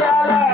yeah, yeah.